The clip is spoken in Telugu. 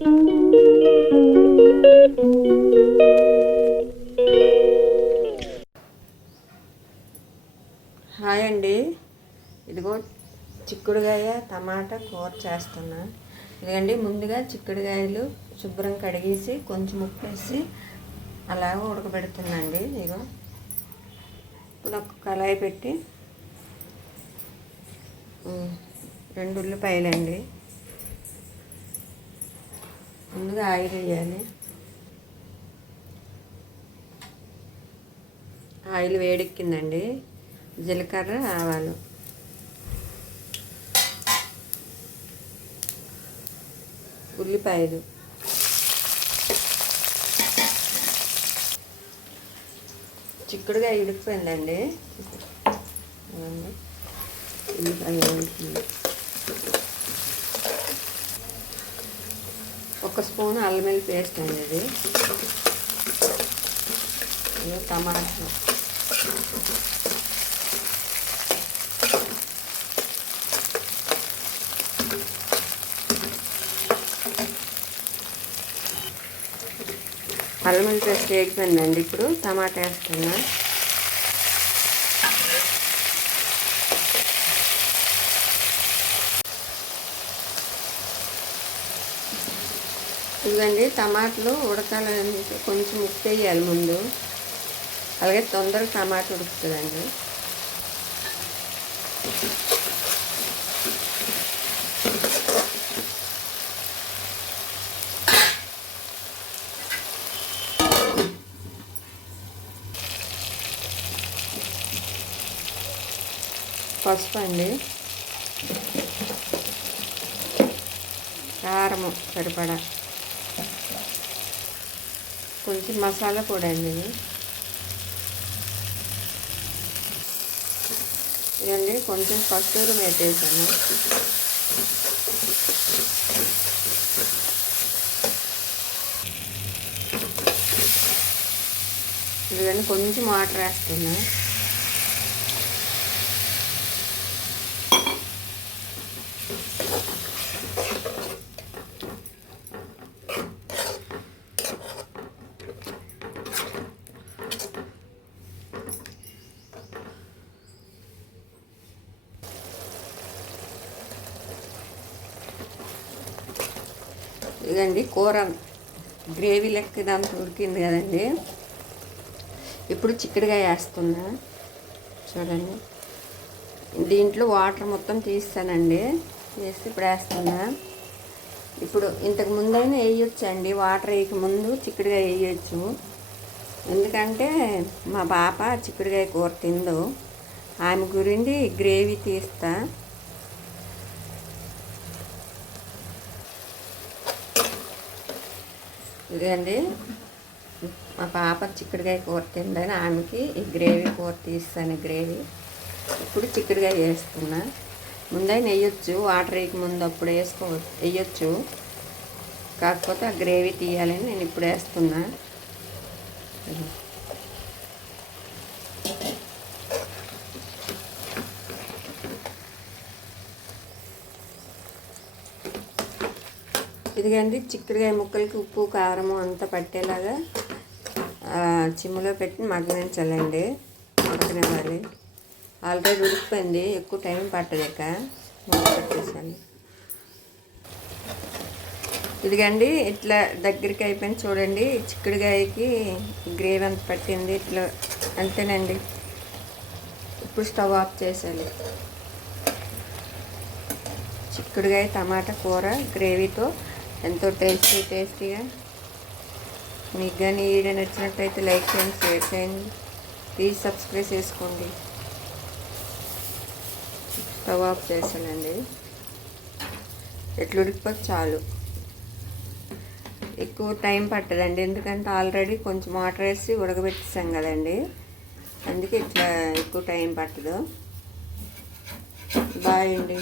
హాయ్ అండి, ఇదిగో చిక్కుడుకాయ టమాటా కూర చేస్తున్నా. ఇదిగండి, ముందుగా చిక్కుడుకాయలు శుభ్రం కడిగేసి కొంచెం ఉప్పు వేసి అలా ఉడకబెడుతున్నాండి. ఇదిగో ఇప్పుడు ఒక కళాయి పెట్టి 2 ఉల్లిపాయలండి. ముందుగా ఆయిల్ వేయాలి. ఆయిల్ వేడెక్కిందండి. జీలకర్ర, ఆవాలు, ఉల్లిపాయలు, చిక్కుడుగా ఉడికిపోయిందండి. ఉల్లిపాయ ఒక స్పూన్ అల్లం వెల్లుల్లి పేస్ట్ అండి. ఇది టమాటా, అల్లం వెల్లుల్లి పేస్ట్ వేగిపోయిందండి. ఇప్పుడు టమాటా వేస్తున్నా. ఇదిగండి, టమాటాలు ఉడకాలంటే కొంచెం ఉప్పు వేయాలి ముందు, అలాగే తొందరగా టమాటా ఉడుకుతుందండి. పసుపు అండి, కారము సరిపడా, కొంచెం మసాలా పొడి అండి. ఇదండి కొంచెం కస్తూరి మేతి వేసాను. ఇదిగండి కొంచెం వాటర్ వేస్తున్నా. ఇదండి కూర గ్రేవీ లెక్క ఇదంతా ఉడికింది కదండి. ఇప్పుడు చిక్కుడుకాయ వేస్తున్నా. చూడండి, దీంట్లో వాటర్ మొత్తం తీస్తానండి. వేసి ఇప్పుడు వేస్తున్నా. ఇప్పుడు ఇంతకు ముందైనా వేయొచ్చండి, వాటర్ వేయకముందు చిక్కుడుకాయ వేయచ్చు. ఎందుకంటే మా పాప చిక్కుడుకాయ కూర తిందు, ఆమె గురించి గ్రేవీ తీస్తా. ఇదండి, మా పాప చిక్కుడుకాయ కూర తిందని ఆమెకి ఈ గ్రేవీ కూర తీస్తాను. గ్రేవీ ఇప్పుడు చిక్కుడుకాయ వేస్తున్నా. ముందైనా వేయొచ్చు, వాటర్ వేయకముందు అప్పుడు వేయొచ్చు. కాకపోతే ఆ గ్రేవీ తీయాలని నేను ఇప్పుడు వేస్తున్నా. ఇదిగండి, చిక్కుడుకాయ ముక్కలకి ఉప్పు కారము అంతా పట్టేలాగా చిమ్ములో పెట్టి మగ్గనించాలండి, ఉడకనివ్వాలి. ఆల్రెడీ ఉడికిపోయింది, ఎక్కువ టైం పట్టలేక పెట్టేసాను. ఇదిగండి ఇట్లా దగ్గరికి అయిపోయింది. చూడండి, చిక్కుడుకాయకి గ్రేవీ అంత పట్టింది. ఇట్లా అంతేనండి. ఇప్పుడు స్టవ్ ఆఫ్ చేసేయాలి. చిక్కుడుకాయ టమాటా కూర గ్రేవీతో ఎంతో టేస్టీగా. మీకు కానీ ఈ వీడియో నచ్చినట్టయితే లైక్ చేయండి, షేర్ చేయండి, ప్లీజ్ సబ్స్క్రైబ్ చేసుకోండి. స్టవ్ ఆఫ్ చేసానండి. ఎట్లా ఉడికిపోతే చాలు, ఎక్కువ టైం పట్టదండి. ఎందుకంటే ఆల్రెడీ కొంచెం వాటర్ వేసి ఉడకబెట్టేసాం కదండి, అందుకే ఇట్లా ఎక్కువ టైం పట్టదు. బాయ్ అండి.